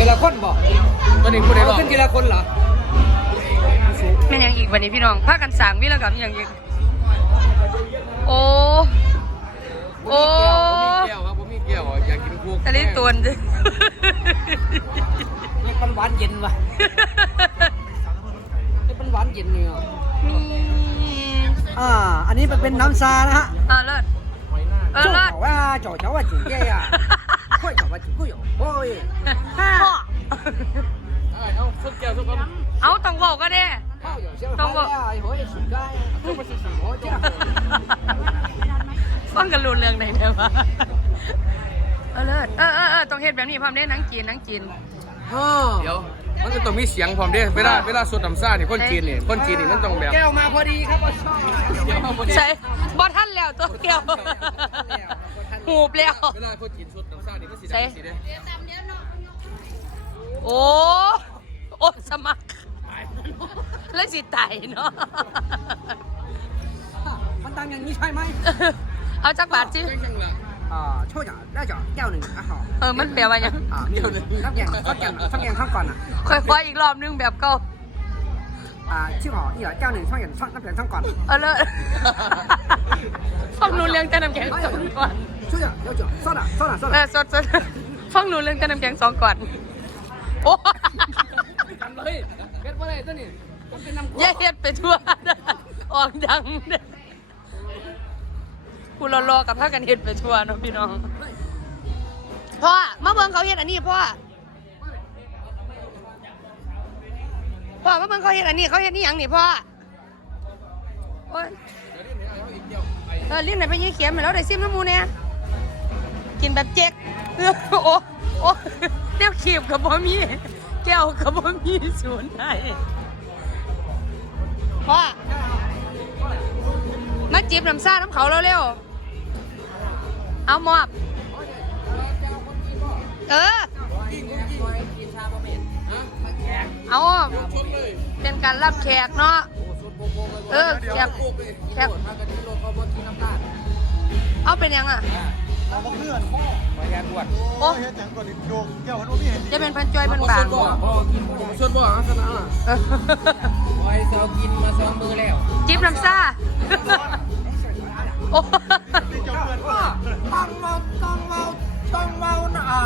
ทีละคนบอกตอนนี้ผู้ใดร้องขึ้นทีละคนเหรอแม่นหยังอีกวันนี้พี่น้องพากันสั่งวิรกรรมอหย่างอีกโอ้ โอ้ผมมีแก้วครับผมมีแก้วอยากกินพวกตะลิตวนดินี่เป็นหวานเย็นว่ะนี่เป็นหวานเย็นเนี่ยมีอ่า อันนี้มันเป็นน้ำซานะฮะ อ่าเลิศเออเจ้าเลิศเจ้าว่าเจ้าเจ้าว่าจุ๋ยเย่อะ ค่อยจับว่าจิ้งกุยโอ้ยพ่อเอาสุดเกอันเอาต้องบอกก็ได้ต้องบอกฟังกันรุนเรื่องไหนเนี่ยวะเออเลิศเออเออต้องเฮ็ดแบบนี้พร้อมได้นังจีนนังจีนเดี๋ยวมันจะต้องมีเสียงพร้อมเด้เวลาเวลาสวดตำซ่าเนี่ยคนจีนเนี่ยคนจีนนี่ยมันต้องแบบแก้วมาพอดีครับใช่บอท่านแล้วตัวแก้ว หูบแล้ว เวลาคนจีนสดน้ำซ่านี่มันสีใช่ดำสีเด้โอ้โอ้สมัคร แล้วสิตายเนาะ มันดังอย่างนี้ใช่ไหมเอาจักบาทสิจังจังละอ่าช่วยจ่าได้จ่าแก้วหนึ่งอะหอเออ มันแปลว่าหยังอ่านี่น้ำแกงข้าวแกงข้าวแกงข้าวก่อนอะค่อยๆอีกรอบนึงแบบเก่าอ่าชื่อหอนี่เหรอแก้วหนึ่งช่วยกันช่วยน้ำแกงข้าวก่อน เออเลยฟังรู้เรื่องแต่น้ำแข็งสองก่อน ช่วยจ่าเดี๋ยวจ่าโซดาโซดาโซเอดาอสดสดฟังรู้เรื่องแต่น้ำแข็งสองก่อนโอ้กันเลยเก็ตว่าอะไรตัวนี้มันเป็นน้ำอย่าเฮ็ดไปทั่วออกดังเด้อกูรอๆกับพากันเฮ็ดไปทั่วเนาะพี่น้องพ่อมาเบิ่งเขาเฮ็ดอันนี้พ่อพ่อมาเบิ่งเขาเฮ็ดอันนี้เขาเฮ็ดนี่หยังนี่พ่อโอ้ยเออลิ้นไหนไปยี่เขียมแล้วได้ซิมน้ำมูเนี่ย กินแบบเจ๊กเออโอ้โอ้แนวขีบกับบ่มีแก้วกับบ่มีศูนย์ได้พ่อมาจีบน้ำซ่าน้ำเขาเร็วๆเอามอบ เออ เอาเป็นการรับแขกเนาะ เออแขกแขกเอาเป็นยังอะ เอามาเคลื่อนไปแทนด่วนโอ้เฮ็ดจังก่อนดิโยกแก้วมันบ่มีเห็นจะเป็นพันจอยพันบางบ่ส่วนบ่ลักษณะน่ะเออไว้เรากินมาสองมือแล้วจิบน้ำซ่าโอ้ที่เจ้าเพื่อนว่าต้องเมาต้องเมาต้องเมาอ่า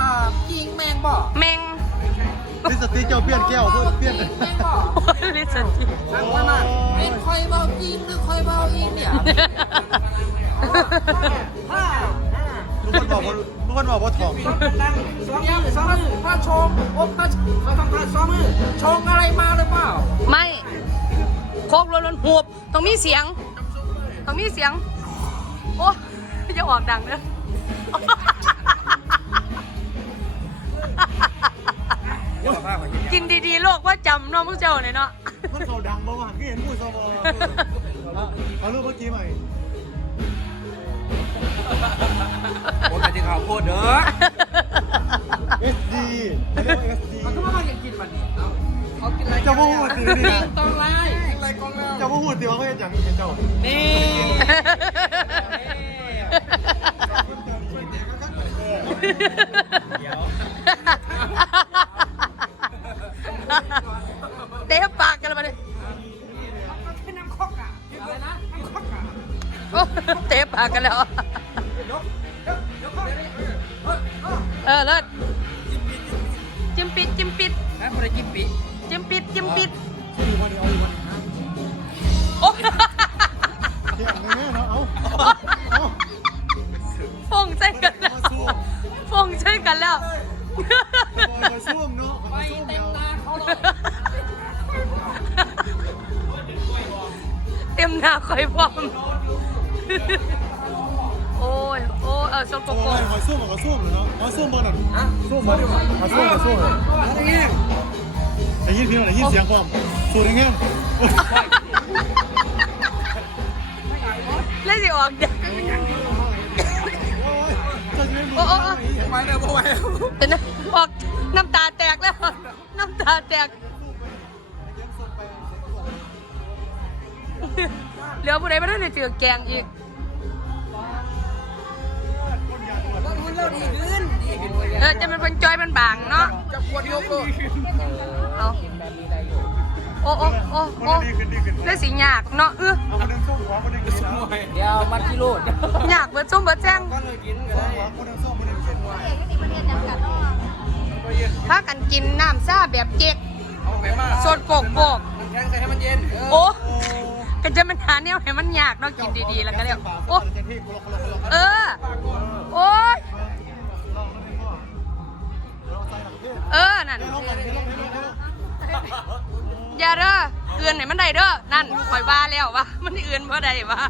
อ่ายิงแมงบ่แมงลิสติเจ้าเปลี่ยนแก้วเพื่อเปลี่ยนยิงแมงบ่โอ้ยลิสันทีสั่งมามาเป็นคอยเมายิงหรือคอยเมายิงเนี่ยห้าทุก คนบอกว่าทุกคนบอกว่าถ่องสองดังสองมือสองมือพระชงโอ้พระเขาทำพระสองมือชงอะไรมาหรือเปล่าไม่ โคกล้วนๆหูบต้องมีเสียง ต้องมีเสียง โอ้จะออกดังเด้อเดี๋ยวผ้ามากินกินดีๆ โลกว่าจำเนาะพวกเจ้าเนี่ยเนาะ มันเขาดังบ่ว่าคือเห็นผู้สวเอารูปเมื่อกี้ใหม่ โคตรเด้อ SD เรียกว่า SD มันก็ว่ายังกินวันนี้เขากินอะไรเจ้าบ่ฮู้ว่าคือนี่นะต้องไล่อะไรกองแล้วเจ้าบ่ฮู้ติว่าเขาเฮ็ดจังอีเจ้านี่เตะปากกันแล้วมาเลยเป็นน้ำคอกอะอะไรนะน้ำคอกอะโอ้เตะปากกันแล้ว เออเลิศจิ้มปิดจิ้มปิดแล้วพอได้กินปีจิ้มปิดจิ้มปิดโอ้เที่ยงแน่ๆเนาะเอาเอาฟงใช่กันแล้วฟงใช่กันแล้วมาซุ่มเนาะมาซุ่มแล้วเต็มหน้าคอยพร้อม โอ้ยโอ้เออสกปรโอ้กยมาซุ่มมาซุ่มเนาะมาซุ่มบ่นั่นซุ่มบ่มาซุ่มมาซุ่มอะไรเงี้ยได้ยินพี่น้องได้ยินเสียงพร้อมสูดแห้งเล่นสิออกอย่างโอ้ยเจ้าจะไม่มีโอ้โอ้โอ้ไปแล้วบ่ไหวแล้วเห็นไหมออกน้ำตาแตกแล้ว น้ำตาแตกเหลือผู้ใดไม่ได้เลยเจอแกงอีก เราดีขึ้นดีขึ้นเออจะเป็นคนจอยเป็นบางเนาะจะปวดโยกเอาโอ้โอ้โอ้คนโอ้ดีขึ้นดีขึ้นได้สิยากเนาะเออเอาคนนึงสู้หัวคนนึงกินนะเดี๋ยวมันกิโลดยากเบิดซุ่มเบิดแจ้งก็เลยกินก็ได้หัวคนนึงสู้คนนึงกินหัวพากันกินน้ำซ่าแบบเจ๊กเอาไปมาสดโปกโปกน้ำแข็งใส่ให้มันเย็นโอ้ก็จะมันหาแนวให้มันยากเนาะกินดีๆแล้วก็เรียกโอ้จะที่คนละคนละคนละเออ เออ นั่น อย่าเด้อเอือนไหนมันได้เด้อ นั่นปล่อยว่าแล้ววะมันเอือนเพราะใดวะ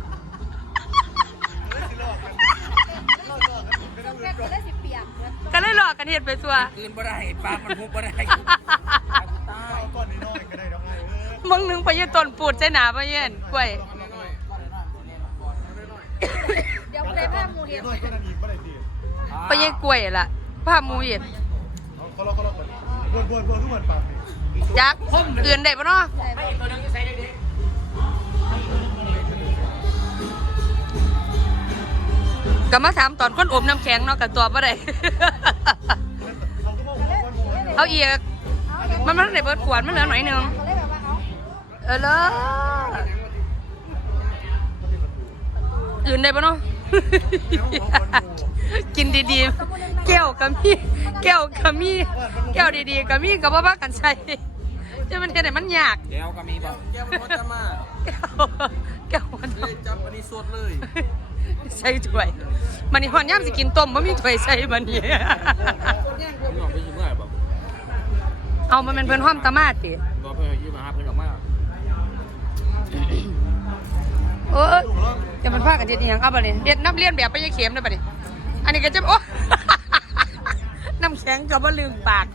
ก็เลยหลอกกันเห็ดไปสัวคืนบ่ได้ปลามันหุบบ่ได้ก้อนน้อยก็ได้ดอกไงเออมึงหนึงไปยืนต้นปูดใส่หนาไปยืนกล้วยเดี๋ยวไปภาพมูเรียนน้อยก็นั่นอีกไม่ได้ดีไปยืนกล้วยล่ะผ้าหมูเห็ด คนละคนละคนบนบนบนทุกคนปากนี่ยักษ์เอือนได้ปะเนาะก็มาถามตอนคนอมน้ำแข็งเนาะกับตัวปะได้ เอาอีก มันมันได้เบิดขวดมันเหลือหน่อยนึงเออเลยอื่นได้ปะเนาะ กินดีๆ แก้วกะมีแก้วกะมีแก้วดีๆกะมีกับพ่อกันใส่จะมันเห็นไหนมันยากเดี๋ยวก็มีบ่แก้วมันจะมาแก้วแก้วมันเลยจับอันนี้สดเลยใส่ถ้วยมันนี่หอนย่ำสิกินต้มมันมีถ้วยใส่มันนี่ผมออกไปอยู่เมื่อไหร่บอกเอามันเป็นเพิ่นห้อมตะมาติบอกเพื่อนยืมมาหาเพื่อนออกมาโอ้ยจะมันพากันเฮ็ดอีหยังเอาบัดนี้เฮ็ดน้ำเลี้ยนแบบไปยายเข็มได้บัดนี้ อันนี้ก็จะโอ้น้ำแข็งก็บ่ลืมปาก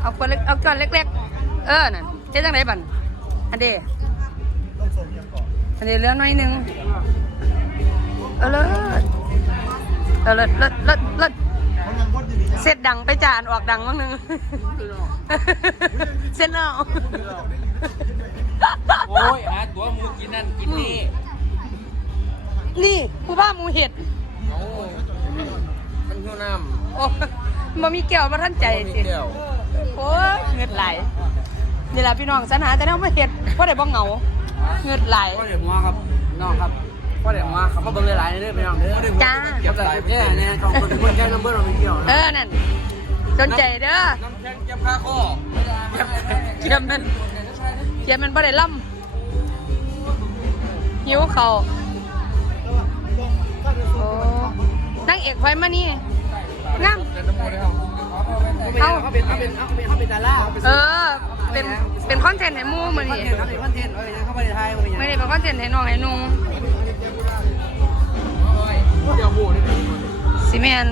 เอาคนเล็กเอาก้อนเล็กๆ เออ นั่นเจ๊จังไรบันอันเดอันอันเดเลือหน่อยนึง เออเลิศเออเลิศเลิศเลิศเลิศเสร็จดังไปจานออกดังบ้างนึงเสร็จแล้วโอ้ยหาตัวมูกินนั่นกินนี่ นี่ผู้บ้าหมูเห็ดเอามันหิวน้ำโอ้มามีแก้วมาท่านใจมีสิแก้วโอ้ยเงือดไหลนี่แหละพี่น้องสัญหาแต่เนามาเห็ดเพราะได้บ่เหงาเงือดไหลพ่อเดี๋ยวหัวครับน้องครับพ่อเดี๋ยวหัวเขามาเบิ่งหลายๆเด้อไปน้องเด้อจ้าเก็บหลายแน่แน่ของคนคนแก่น้ำเบิ่งเราไปเที่ยวเอนะอนั่นสนใจเด้อน้ำแข็งเก็บค่าข้อเกียมมันเกียมมันบ่ได้ล่ำหิวเขาว อกไฟมานี่งามเดินน้ำมันเลยครับเอาเขาเป็นเขาเป็นเขาเป็นเขาเป็นดาราเออ เป็น เป็นคอนเทนต์ให้หมู่มื้อคอนนี้เทนต์เขาเป็นคอนเทนต์เอ้ยเขาไม่ได้ถ่ายไม่ได้ไม่ได้เป็นคอนเทนต์ให้น้องให้นุ่งเดี๋ยวโหนี่เลยสิแม่น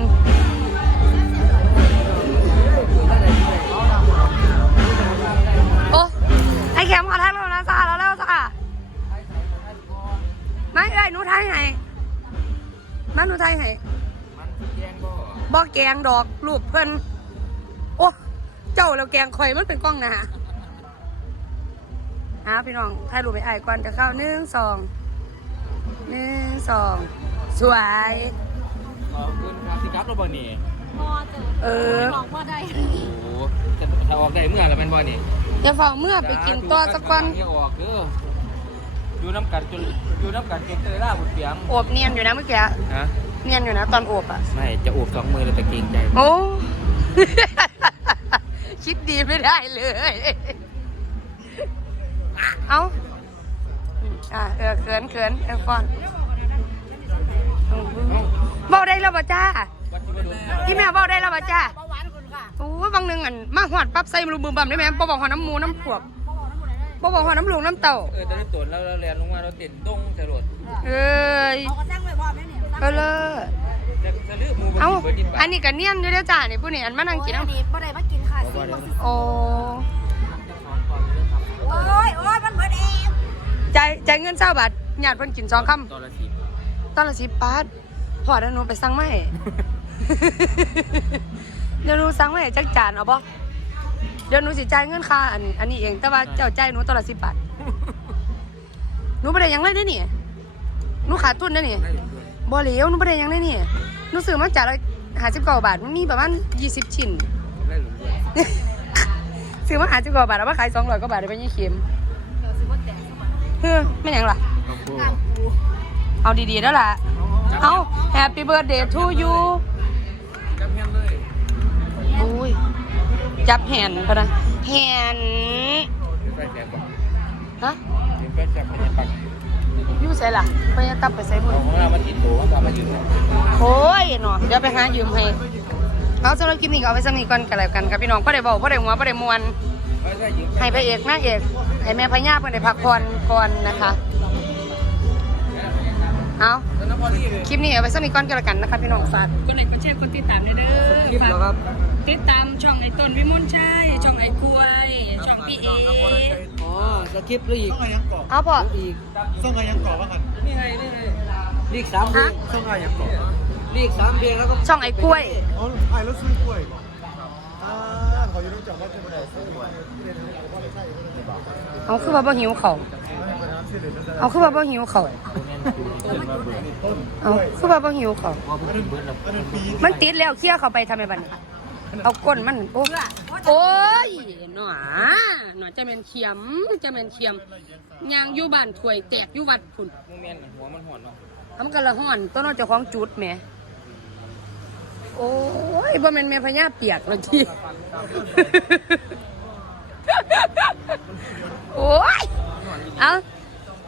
โอ้ไอแคมขอทักแล้วนะจ้าแล้วแล้วจ้าไม่เอ้ยหนูไทยให้มาหนูไทยให้มันแยง บ่บ่แกงดอกรูปเพิ่นโอ้เจ้าแล้วแกงข่อยมันเป็นกล้องหนาหาพี่น้องถ่ายรูปไปไอ้ายก่อนจะเข้าหนึ่งสองหนึ่งสองสวยขอบคุณครับสิครับโรเบิร์ตนี่พอเจอเออบอกว่าได้โอ้โหจะถ้าออกได้เมื่อแล้วแม่นบ่นี่อย่าเฝ้าเมื่อไปกินต่อสักก่อนเที่ยวออกเด้ออยู่น้ำกันจนอยู่น้ำกันจนเตยล่าบุดเปียงโอบเนียนอยู่นะเมื่อกี้ฮะ เนียนอยู่นะตอนโอบอะ ไม่จะโอบสองมือเลยแต่เกรงใจโอ้ คิดดีไม่ได้เลย เอาอืมอะเออเขินเขินเออฟอนเบาได้แล้วบ่จ้าวัดที่มาดูพี่แม่เบาได้แล้วบ่จ้าโอ้ยบางหนึงอันมาหอดปั๊บใส่มรูบึมบัมได้ไหมบ่บอกหอดน้ำหมูน้ำพวกบ่บอกหอดน้ำหลวงน้ำเต่าเออตอนนี้ตัวเราเราเรียนลงมาเราติดดงใส่รถเอ้ยเขาก็จ้างไว้พร้อมแล้วเนี่ย เออเลยจะจะลืมมูบเอ้าเบิร์ดินอันนี้ก็เนียนอยู่เด้อจ้านี่ผู้นี่อันมานั่งกินอัน้ำนี้บ่ได้มากินค่ะซิบ่ซื้อโอ้โอ้ยโอ้ยมันเบิดเองจ่ายจ่ายเงินเจ้าบาทญาติเพิ่นกินสองคตอนละสิบำตอนละสิบบาทพอเดี๋ยวหนูไปสั่งมาให้เดี๋ยวหนูสั่งมาให้จักจานเอาบ่เดี๋ยวหนูสิจ่ายเงินค่าอันอันนี้เองแต่ว่าเจ้าจ่ายหนูตอนละสิบบาทหนูบ่ได้หยังเลยเด้อนี่หนูขาดทุนเด้อนี่ได้อยู่ด้วย บ่เหลวหนูบ่ได้หยังได้นี่หนูซื้อมาจาก59บาทมันมีประมาณ20ชิ้นได้หรือไม่ซื้อมา59บาทเอามาขาย200กว่าบาทได้เป็นยี่เข็มเฮ้อไม่นหยังล่ะเอาดีๆแล้วล่ะ เอา Happy birthday to you จำเพียงเลยอุ้ยจับแหนพะนะแหนเป็นแฟนแสบป่ะฮะ อยู่ใส่ล่ะไปกลับไปใส่บุญเอาของเรามาติดโบว่ามายืนโอ้ยเนาะเดี๋ยวไปหายืมให้เอาสำหรับคลิปนี้ก็เอาไว้สำนี้ก่อนกันแล้วกันครับพี่น้องพ่อได้บอกพ่อได้หัวพ่อได้มวนไม่ใช่ยืมให้พระเอกนางเอกให้แม่พญาเพิ่นได้พักผ่อนก่อนนะคะเอาแล้วน้ำพอลี่เลยคลิปนี้เอาไว้สำนี้ก่อนกันแล้วกันนะคะพี่น้องฝากกดไลค์กดแชร์กดติดตามด้วยเด้อคลิปเหรอครับติดตามช่องไอ้ต้นวิมลชัยช่องไอ้กล้วยช่องพี่เออ๋อ สคริปต์เลยอีกต้องไงยังเกาะเอาพ่ออีกต้องไงยังเกาะว่ากันนี่ไงนี่ไงลีกสามเพลงช่องอะไรอย่างก่อนลีกสามเพลงแล้วก็ช่องไอ้กล้วย อ๋อไอ้รถซื้อกล้วยบอกอ่าเขาอยู่รู้จักว่าจะไปไหนซื้อกล้วยเอาคือว่าบ่หิวเขาวเอาคือว่าบ่หิวเขาวเอาคือว่าบ่หิวเขาวอันนั้นปีมันติดแล้วเคลียร์เข้าไปทำไมบัดนี้ เอาก้นมันโอ้โอ้ยหนอหนอจะแม่นเขียมจะแม่นเขียมยางอยู่บ้านถวยแตกอยู่วัดพุ่นโมเมนต์หัวมันหอนเนาะทำกันละห้อนต้นนอกจากของจุดแหม่โอ้ยบ่แม่นแม่พญาเปียกแล้วทีโอ้ยเอา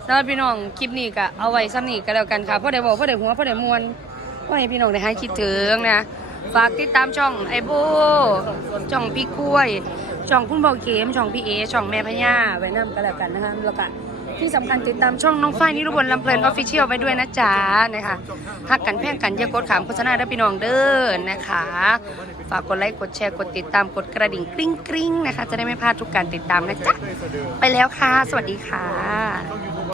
สำหรับพี่น้องคลิปนี้ก็เอาไว้ซ้ำนี้ก็แล้วกันค่ะพ่อได้บอกพ่อได้หัวพ่อได้มวนว่าให้พี่น้องได้ให้คิดถึงนะ ฝากติดตามช่องไอโบช่องพี่กล้วย ช่องคุณเบาเข็มช่องพี่เอ ช่องแม่พญาไว้นํก็แล้วกันนะคะแล้วก็ที่สำคัญติดตามช่องน้องฝ้ายนิรุบลลำเพลินออฟฟิเชียลไว้ด้วยนะจ๊ะนะคะหักกันแพ่งกันอย่ากดขามโฆษณาเด้อพี่น้องเด้อนะคะ ฝากกดไลค์กดแชร์กดติดตามกดกระดิ่งกริ๊งกริ๊งนะคะ จะได้ไม่พลาดทุกการติดตามนะจ๊ะไปแล้วค่ะ สวัสดีค่ะ